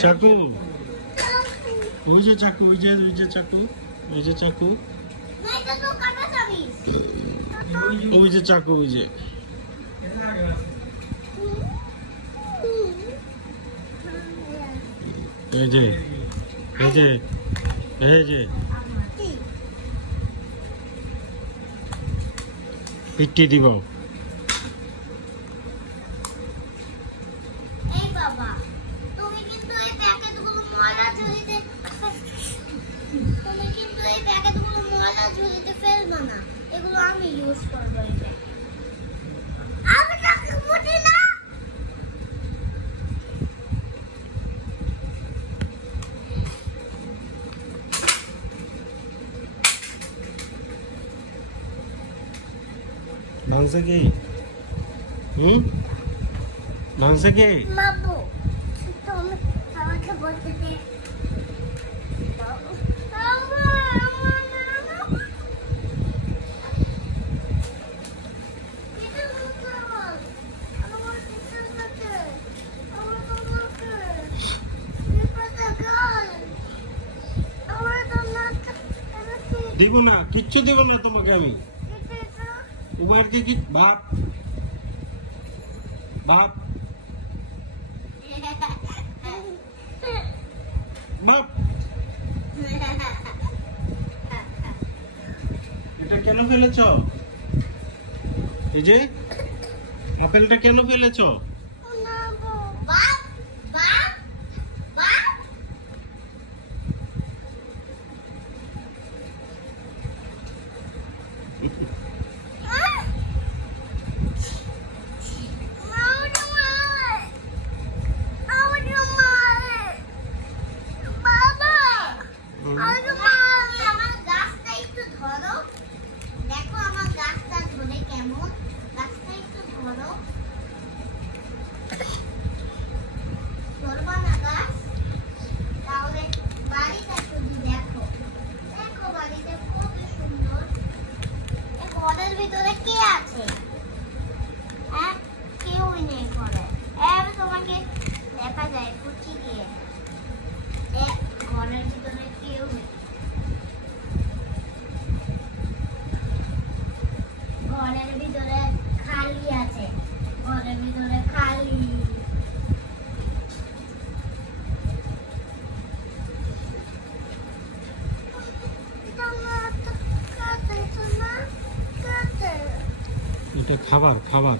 চাকু ওই যে চাকু ওই যে চাকু ওই যে চাকু ওই যে চাকু ওই যে এই যে এই যে এই যে পিটি দিব এগুলো আমি ইউজ করবো আমি তাকে বুঝি না ভাঙছে কি ভাঙছে কি বাবু তুমি আমাকে বলতে দে দিব না কিচ্ছু দিব না তোমাকে আমি তোমাকে কি বাপ বাপ বাপ এটা কেন ফেলেছ এই যে আপেলটা কেন ফেলেছ ভিতরে কে আছে হ্যাঁ কেউই নেই ঘরে তোমাকে দেখা যায় কুচি দিয়ে ঘরের ভিতরে কেউ নেই ঘরের ভিতরে খালি আছে ঘরের ভিতরে খালি এটা খাবার খাবার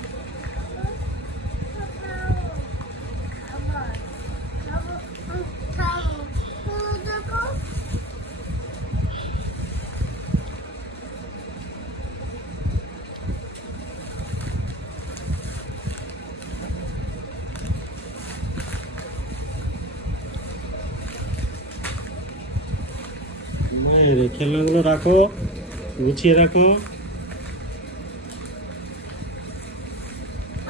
মায়ের খেলনাগুলো রাখো গুছিয়ে রাখো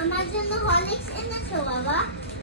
আমার জন্য হরলিক্স এনেছো বাবা